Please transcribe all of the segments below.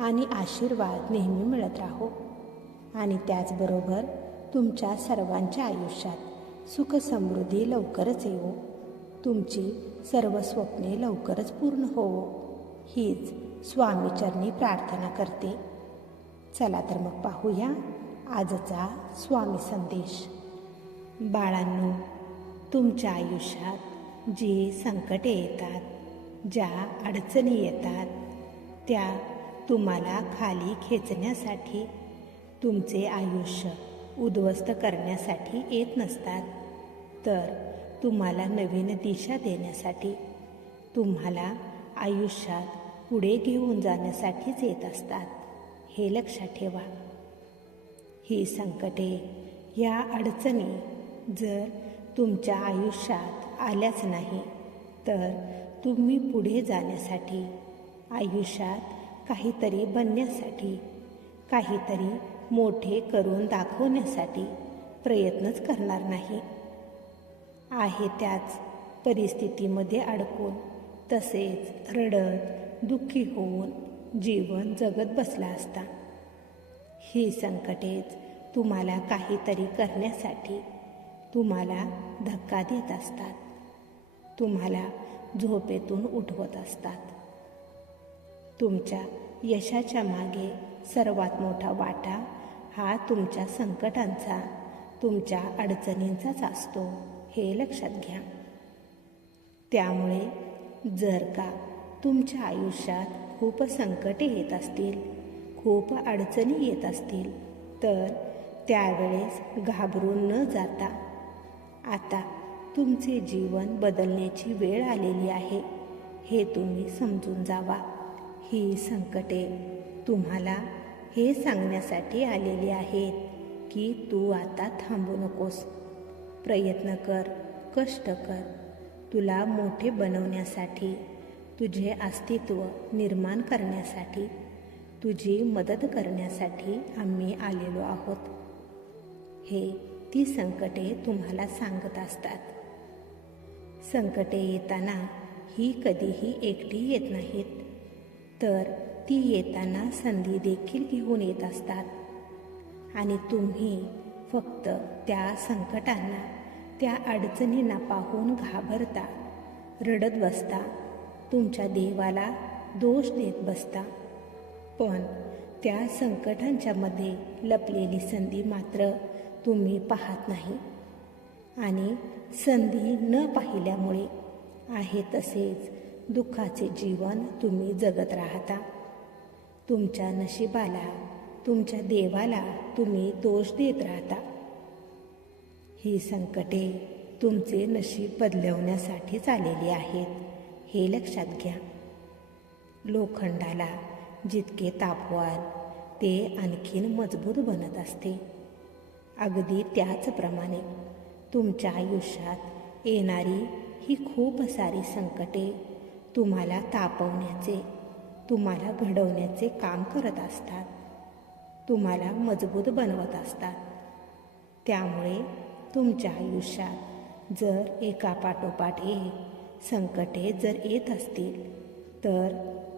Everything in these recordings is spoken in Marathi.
आणि आशीर्वाद नेहमी मिळत राहो. आणि त्याचबरोबर तुमच्या सर्वांच्या आयुष्यात सुख समृद्धी लवकरच येवो. तुमची सर्व स्वप्ने लवकरच पूर्ण होवो. हीच स्वामीचरणी प्रार्थना करते. चला तर मग पाहूया आजचा स्वामी संदेश. बाळांनो तुमच्या आयुष्यात जी संकटे येतात ज्या अडचणी येतात त्या तुम्हाला खाली खेचण्यासाठी तुमचे आयुष्य उद्ध्वस्त करण्यासाठी येत नसतात. तर तुम्हाला नवीन दिशा देण्यासाठी तुम्हाला आयुष्यात पुढे घेऊन जाण्यासाठीच येत असतात. हे लक्षात ठेवा. ही संकटे या अडचणी जर तुमच्या आयुष्यात आल्याच नाही तर तुम्ही पुढे जाण्यासाठी आयुष्यात काहीतरी बनण्यासाठी काहीतरी मोठे करून दाखवण्यासाठी प्रयत्नच करणार नाही. आहे त्याच परिस्थितीमध्ये अडकून तसेच रडत दुःखी होऊन जीवन जगत बसला असता. ही संकटेच तुम्हाला काहीतरी करण्यासाठी तुम्हाला धक्का देत असतात. तुम्हाला झोपेतून उठवत असतात. तुमच्या यशाच्या मागे सर्वात मोठा वाटा हा तुमच्या संकटांचा तुमच्या अडचणींचाच असतो हे लक्षात घ्या. त्यामुळे जर का तुमच्या आयुष्यात खूप संकटे येत असतील खूप अडचणी येत असतील तर त्यावेळेस घाबरून न जाता आता तुमचे जीवन बदलण्याची वेळ आलेली आहे हे तुम्ही समजून जावा. ही संकटे तुम्हाला हे सांगण्यासाठी आलेली आहेत की तू आता थांबू नकोस. प्रयत्न कर कष्ट कर. तुला मोठे बनवण्यासाठी तुझे अस्तित्व निर्माण करण्यासाठी तुझी मदत करण्यासाठी आम्ही आलेलो आहोत. हे ती संकटे तुम्हाला सांगत असतात. संकटे येताना ही कधीही एकटी येत नाहीत. तर ती येताना संधी देखील घेऊन येत असतात. आणि तुम्ही फक्त त्या संकटांना त्या अडचणींना पाहून घाबरता. रडत बसता. तुमच्या देवाला दोष देत बसता. पण त्या संकटांच्या मध्ये लपलेली संधी मात्र तुम्ही पाहत नाही. आणि संधी न पाहिल्यामुळे आहे तसेच दुःखाचे जीवन तुम्ही जगत राहता. तुमच्या नशिबाला तुमच्या देवाला तुम्ही दोष देत राहता. ही संकटे तुमचे नशीब बदलवण्यासाठीच आलेली आहेत हे लक्षात घ्या. लोखंडाला जितके तापवाल ते आणखीन मजबूत बनत असते. अगदी त्याचप्रमाणे तुमच्या आयुष्यात येणारी ही खूप सारी संकटे तुम्हाला तापवण्याचे तुम्हाला घडवण्याचे काम करत असतात. तुम्हाला मजबूत बनवत असतात. त्यामुळे तुमच्या आयुष्यात जर एकापाठोपाठ एक संकटे जर येत असतील तर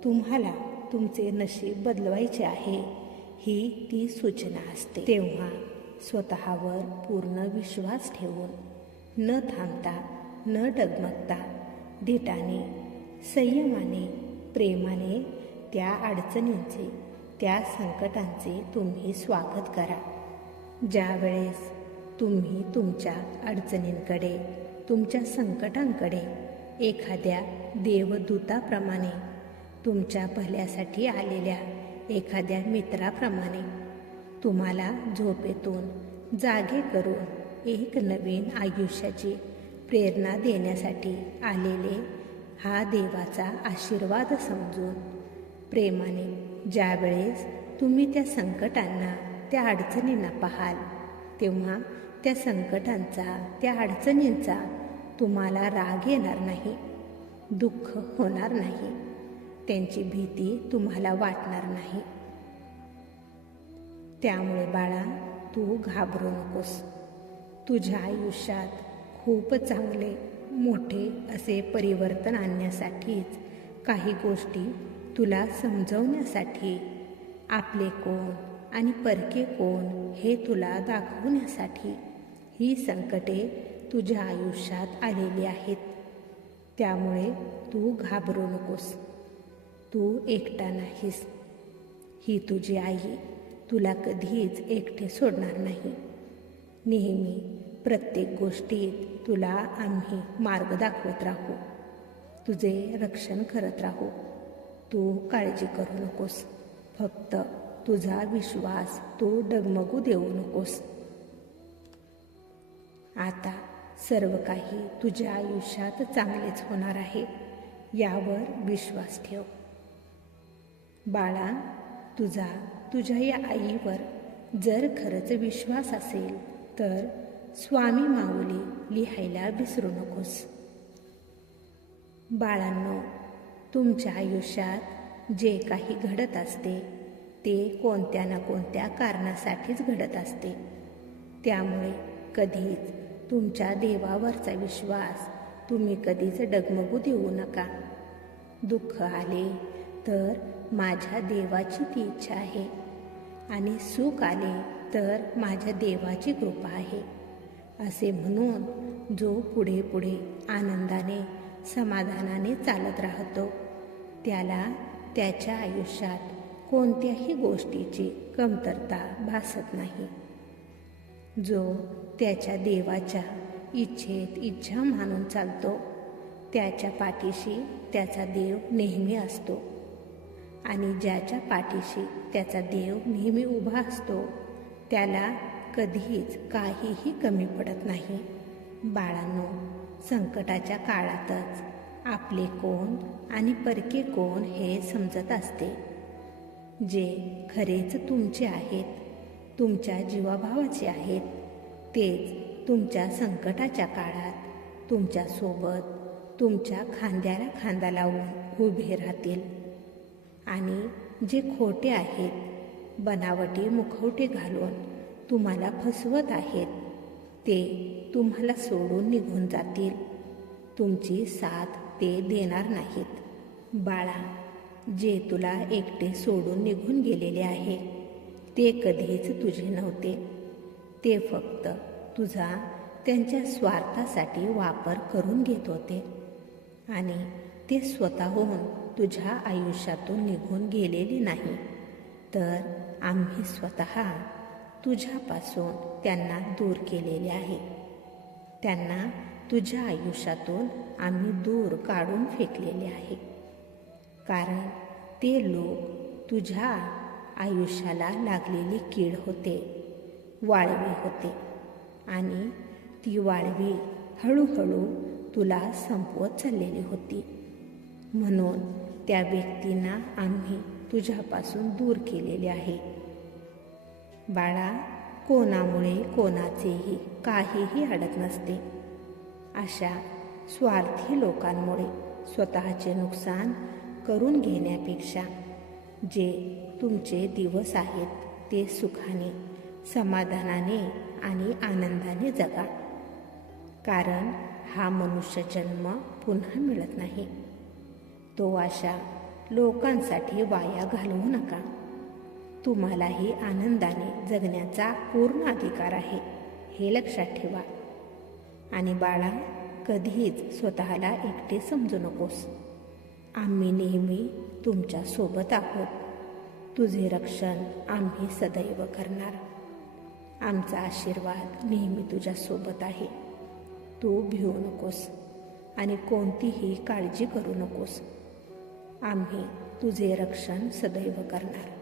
तुम्हाला तुमचे नशीब बदलवायचे आहे ही ती सूचना असते. तेव्हा स्वतःवर पूर्ण विश्वास ठेवून न थांबता न डगमगता धीटाने संयमाने प्रेमाने त्या अडचणींचे त्या संकटांचे तुम्ही स्वागत करा. ज्या वेळेस तुम्ही तुमच्या अडचणींकडे तुमच्या संकटांकडे एखाद्या देवदूताप्रमाणे तुमच्या भल्यासाठी आलेल्या एखाद्या मित्राप्रमाणे तुम्हाला झोपेतून जागे करून एक नवीन आयुष्याची प्रेरणा देण्यासाठी आलेले हा देवाचा आशीर्वाद समजून. प्रेमाने ज्यावेळेस तुम्ही त्या संकटांना त्या अडचणींना पाहाल तेव्हा त्या संकटांचा त्या अडचणींचा तुम्हाला राग येणार नाही दुःख होणार नाही त्यांची भीती तुम्हाला वाटणार नाही. त्यामुळे बाळा तू घाबरू नकोस. तुझ्या आयुष्यात खूप चांगले मोठे असे परिवर्तन आणण्यासाठीच काही गोष्टी तुला समजवण्यासाठी. आपले कोण आणि परके कोण हे तुला दाखवण्यासाठी ही संकटे तुझ्या आयुष्यात आलेली आहेत. त्यामुळे तू घाबरू नकोस. तू एकटा नाहीस. ही तुझी आई तुला कधीच एकटे सोडणार नाही. नेहमी प्रत्येक गोष्टीत तुला आम्ही मार्ग दाखवत राहू. तुझे रक्षण करत राहू. तू काळजी करू नकोस. फक्त तुझा विश्वास तू डगमगू देऊ नकोस. आता सर्व काही तुझ्या आयुष्यात चांगलेच होणार आहे. यावर विश्वास ठेव. बाळा तुझा तुझ्या या आईवर जर खरंच विश्वास असेल तर स्वामी माऊली लिहायला विसरू नकोस. बाळांनो तुमच्या आयुष्यात जे काही घडत असते ते कोणत्या ना कोणत्या कारणासाठीच घडत असते. त्यामुळे कधीच तुमच्या देवावरचा विश्वास तुम्ही कधीच डगमगू देऊ नका. दुःख आले तर माझ्या देवाची ती इच्छा आहे आणि सुख आले तर माझ्या देवाची कृपा आहे. असे म्हणून जो पुढे पुढे आनंदाने समाधानाने चालत राहतो त्याला त्याच्या आयुष्यात कोणत्याही गोष्टीची कमतरता भासत नाही. जो त्याच्या देवाच्या इच्छेत इच्छा मानून चालतो त्याच्या पाठीशी त्याचा देव नेहमी असतो आणि ज्याच्या पाठीशी त्याचा देव नेहमी उभा असतो त्याला कधीच काहीही कमी पडत नाही. बाळांनो संकटाच्या काळातच आपले कोण आणि परके कोण हे समजत असते. जे खरेच तुमचे आहेत तुमच्या जीवाभावाचे आहेत तेच तुमच्या संकटाच्या काळात तुमच्यासोबत तुमच्या खांद्याला खांदा लावून उभे राहतील. आणि जे खोटे आहेत बनावटी मुखवटे घालून तुम्हाला फसवत आहेत. ते तुम्हाला सोडून निघून जातील. तुमची साथ ते देणार नाहीत. बाळा जे तुला एकटे सोडून निघून गेलेले आहे ते कधीच तुझे नव्हते. ते फक्त तुझा त्यांच्या स्वार्थासाठी वापर करून घेत होते. आणि ते स्वतःहून तुझ्या आयुष्यातून निघून गेलेले नाही. तर आम्ही स्वतः तुझ्यापासून त्यांना दूर केलेले आहे. त्यांना तुझ्या आयुष्यातून आम्ही दूर काढून फेकलेले आहे. कारण ते लोक तुझ्या आयुष्याला लागलेली कीड होते वाळवी होते आणि ती वाळवी हळूहळू तुला संपवत चाललेली होती. म्हणून त्या व्यक्तींना आम्ही तुझ्यापासून दूर केलेले आहे. बाळा कोणामुळे कोणाचेही काहीही अडत नसते. अशा स्वार्थी लोकांमुळे स्वतःचे नुकसान करून घेण्यापेक्षा जे तुमचे दिवस आहेत ते सुखाने समाधानाने आणि आनंदाने जगा. कारण हा मनुष्य जन्म पुन्हा मिळत नाही. तो अशा लोकांसाठी वाया घालवू नका. तुम्हालाही आनंदाने जगण्याचा पूर्ण अधिकार आहे हे लक्षात ठेवा. आणि बाळा कधीच स्वतःला एकटे समजू नकोस. आम्ही नेहमी तुमच्यासोबत आहोत. तुझे रक्षण आम्ही सदैव करणार. आमचा आशीर्वाद नेहमी तुझ्यासोबत आहे. तू भिवू नकोस आणि कोणतीही काळजी करू नकोस. आम्ही तुझे रक्षण सदैव करणार.